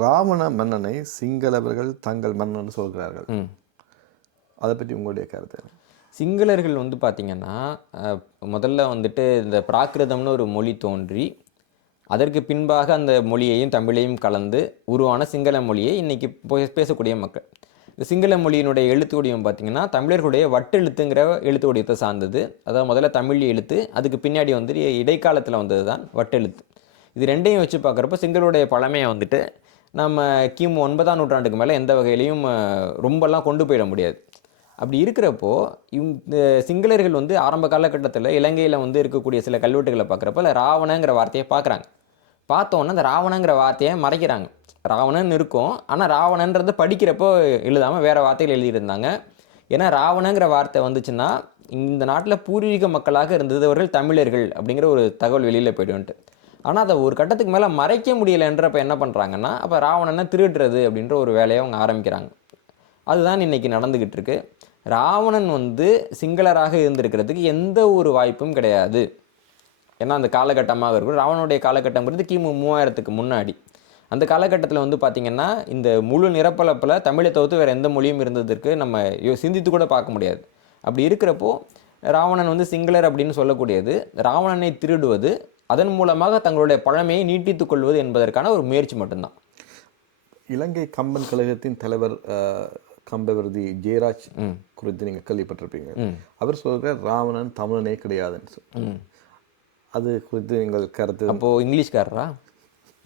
ராவண மன்னனை சிங்களவர்கள் தங்கள் மன்னன் சொல்கிறார்கள். அதை பற்றி உங்களுடைய கருத்து? சிங்களர்கள் வந்து பார்த்திங்கன்னா முதல்ல வந்துட்டு இந்த பிராகிருதம்னு ஒரு மொழி தோன்றி அதற்கு பின்பாக அந்த மொழியையும் தமிழையும் கலந்து உருவான சிங்கள மொழியை இன்றைக்கி பேசக்கூடிய மக்கள். இந்த சிங்கள மொழியினுடைய எழுத்து வடிவம் பார்த்திங்கன்னா தமிழர்களுடைய வட்டெழுத்துங்கிற எழுத்து வடிவத்தை சார்ந்தது. அதாவது முதல்ல தமிழ் எழுத்து, அதுக்கு பின்னாடி வந்துட்டு இடைக்காலத்தில் வந்தது தான் வட்டெழுத்து. இது ரெண்டையும் வச்சு பார்க்குறப்ப சிங்களுடைய பழமையை வந்துட்டு நம்ம கிமு 9ஆம் நூற்றாண்டுக்கு மேலே எந்த வகையிலையும் ரொம்பலாம் கொண்டு போயிட முடியாது. அப்படி இருக்கிறப்போ இந்த சிங்களர்கள் வந்து ஆரம்ப காலகட்டத்தில் இலங்கையில் வந்து இருக்கக்கூடிய சில கல்வெட்டுகளை பார்க்குறப்ப இல்லை ராவணங்கிற வார்த்தையை பார்க்குறாங்க. பார்த்தோன்னே அந்த ராவணங்கிற வார்த்தையை மறைக்கிறாங்க. ராவணன் இருக்கும், ஆனால் ராவணன்றது படிக்கிறப்போ எழுதாமல் வேறு வார்த்தைகள் எழுதியிருந்தாங்க. ஏன்னா ராவணங்கிற வார்த்தை வந்துச்சுன்னா இந்த நாட்டில் பூர்வீக மக்களாக இருந்தவர்கள் தமிழர்கள் அப்படிங்கிற ஒரு தகவல் வெளியில் போய்டுன்ட்டு. ஆனால் அதை ஒரு கட்டத்துக்கு மேலே மறைக்க முடியலைன்றப்ப என்ன பண்ணுறாங்கன்னா அப்போ ராவணனை திருடுறது அப்படின்ற ஒரு வேலையை அவங்க ஆரம்பிக்கிறாங்க. அதுதான் இன்றைக்கி நடந்துக்கிட்டு இருக்கு. ராவணன் வந்து சிங்களராக இருந்திருக்கிறதுக்கு எந்த ஒரு வாய்ப்பும் கிடையாது. ஏன்னா அந்த காலகட்டமாக இருக்கும், ராவணனுடைய காலகட்டங்கிறது கிமு 3000க்கு முன்னாடி. அந்த காலகட்டத்தில் வந்து பார்த்திங்கன்னா இந்த முழு நிரப்பளப்பில் தமிழை தவிர்த்து வேறு எந்த மொழியும் இருந்ததற்கு நம்ம சிந்தித்து கூட பார்க்க முடியாது. அப்படி இருக்கிறப்போ ராவணன் வந்து சிங்களர் அப்படின்னு சொல்லக்கூடியது ராவணனை திருடுவது, அதன் மூலமாக தங்களுடைய பழமையை நீட்டித்து கொள்வது என்பதற்கான ஒரு முயற்சி மட்டும்தான். இலங்கை கம்பன் கழகத்தின் தலைவர் கம்பவிருதி ஜெயராஜ் குறித்து நீங்கள் கேள்விப்பட்டிருப்பீங்க. அவர் சொல்கிற ராவணன் தமிழனே கிடையாதுன்னு சொல்லி. அது குறித்து நீங்கள் கருத்து? அப்போது இங்கிலீஷ்காரரா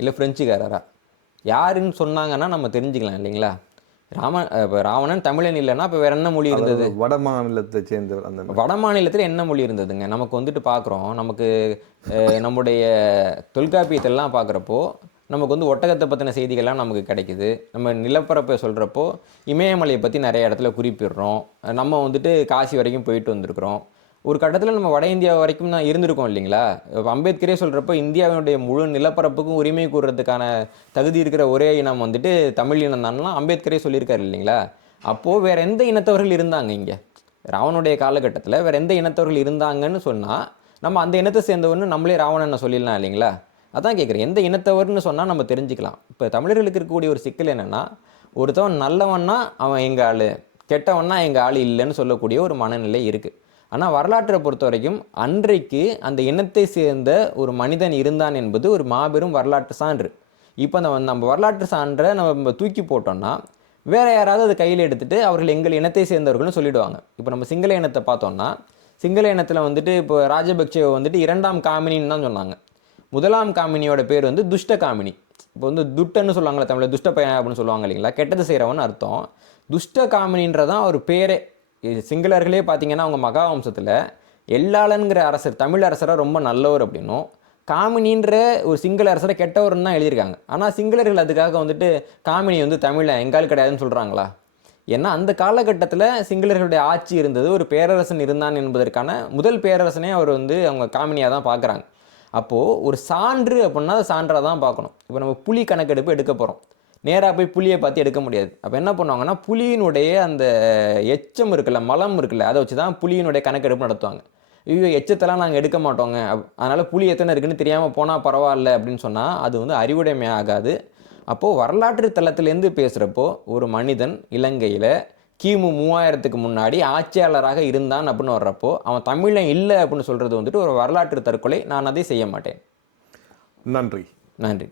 இல்லை ஃப்ரெஞ்சுக்காரரா யாருன்னு சொன்னாங்கன்னா நம்ம தெரிஞ்சுக்கலாம் இல்லைங்களா? இப்போ ராவணன் தமிழன் இல்லைன்னா இப்போ வேற என்ன மொழி இருந்தது? வட மாநிலத்தை சேர்ந்தவர். அந்த வட மாநிலத்தில் என்ன மொழி இருந்ததுங்க? நமக்கு வந்துட்டு பார்க்குறோம், நமக்கு நம்முடைய தொல்காப்பியத்தெல்லாம் பார்க்குறப்போ நமக்கு வந்து ஒட்டகத்தை பற்றின செய்திகள்லாம் நமக்கு கிடைக்குது. நம்ம நிலப்பரப்பை சொல்கிறப்போ இமயமலையை பற்றி நிறைய இடத்துல குறிப்பிடுறோம். நம்ம வந்துட்டு காசி வரைக்கும் போயிட்டு வந்திருக்கிறோம். ஒரு கட்டத்தில் நம்ம வட இந்தியா வரைக்கும் தான் இருந்திருக்கோம் இல்லைங்களா? அம்பேத்கரே சொல்கிறப்போ இந்தியாவினுடைய முழு நிலப்பரப்புக்கும் உரிமை கூறுறதுக்கான தகுதி இருக்கிற ஒரே இனம் வந்துட்டு தமிழ் இனம் தான்லாம் அம்பேத்கரே சொல்லியிருக்காரு இல்லைங்களா? அப்போது வேறு எந்த இனத்தவர்கள் இருந்தாங்க இங்கே? ராவனுடைய காலகட்டத்தில் வேறு எந்த இனத்தவர்கள் இருந்தாங்கன்னு சொன்னால் நம்ம அந்த இனத்தை சேர்ந்தவர்னு நம்மளே ராவணனை சொல்லிடலாம் இல்லைங்களா? அதான் கேட்குறேன், எந்த இனத்தவர்னு சொன்னால் நம்ம தெரிஞ்சுக்கலாம். இப்போ தமிழர்களுக்கு இருக்கக்கூடிய ஒரு சிக்கல் என்னென்னா, ஒருத்தவன் நல்லவன்னா அவன் எங்கள் ஆள், கெட்டவன்னா எங்கள் ஆள் இல்லைன்னு சொல்லக்கூடிய ஒரு மனநிலை இருக்குது. ஆனால் வரலாற்றை பொறுத்த வரைக்கும் அன்றைக்கு அந்த இனத்தை சேர்ந்த ஒரு மனிதன் இருந்தான் என்பது ஒரு மாபெரும் வரலாற்று சான்று. இப்போ நம்ம வரலாற்று சான்றை நம்ம தூக்கி போட்டோம்னா வேறு யாராவது அதை கையில் எடுத்துகிட்டு அவர்கள் எங்கள் இனத்தை சேர்ந்தவர்கள்னு சொல்லிவிடுவாங்க. இப்போ நம்ம சிங்கள இனத்தை பார்த்தோம்னா சிங்கள இனத்தில் வந்துட்டு இப்போ ராஜபக்சேவை வந்துட்டு 2ஆம் காமினின்னு தான் சொன்னாங்க. 1ஆம் காமினியோட பேர் வந்து துஷ்ட காமினி. இப்போ வந்து துட்டன்னு சொல்லுவாங்களே தமிழில், துஷ்ட பையன் அப்படின்னு சொல்லுவாங்க இல்லைங்களா? கெட்டது செய்கிறவன் அர்த்தம். துஷ்ட காமினின்றதான் ஒரு பேரே. சிங்களர்களே பார்த்தீங்கன்னா அவங்க மகாவம்சத்தில் எல்லாளன்கிற அரசர் தமிழ் அரசராக ரொம்ப நல்லவர் அப்படின்னும், காமினின்ற ஒரு சிங்கள அரசரை கெட்டவர்னு தான் எழுதியிருக்காங்க. ஆனால் சிங்களர்கள் அதுக்காக வந்துட்டு காமினி வந்து தமிழை எங்கால் கிடையாதுன்னு சொல்கிறாங்களா? ஏன்னா அந்த காலகட்டத்தில் சிங்களர்களுடைய ஆட்சி இருந்தது, ஒரு பேரரசன் இருந்தான் என்பதற்கான முதல் பேரரசனே அவர் வந்து அவங்க காமினியாக தான் பார்க்குறாங்க. அப்போது ஒரு சான்று அப்படின்னா அதை சான்றாக தான் பார்க்கணும். இப்போ நம்ம புலி கணக்கெடுப்பு எடுக்க போகிறோம், நேராக போய் புளியை பார்த்து எடுக்க முடியாது. அப்போ என்ன பண்ணுவாங்கன்னா புலியினுடைய அந்த எச்சம் இருக்குல்ல, மலம் இருக்குல்ல, அதை வச்சு தான் புலியினுடைய கணக்கெடுப்பு நடத்துவாங்க. ஐயோ எச்சத்தெல்லாம் நாங்கள் எடுக்க மாட்டோங்க, அதனால் புலி எத்தனை இருக்குன்னு தெரியாமல் போனால் பரவாயில்ல அப்படின்னு சொன்னால் அது வந்து அறிவுடைமை ஆகாது. அப்போது வரலாற்று தளத்திலேருந்து பேசுகிறப்போ ஒரு மனிதன் இலங்கையில் கிமு 3000க்கு முன்னாடி ஆட்சியாளராக இருந்தான் அப்படின்னு வர்றப்போ அவன் தமிழன் இல்லை அப்படின்னு சொல்கிறது வந்துட்டு ஒரு வரலாற்று தற்கொலை. நான் அதை செய்ய மாட்டேன். நன்றி. நன்றி.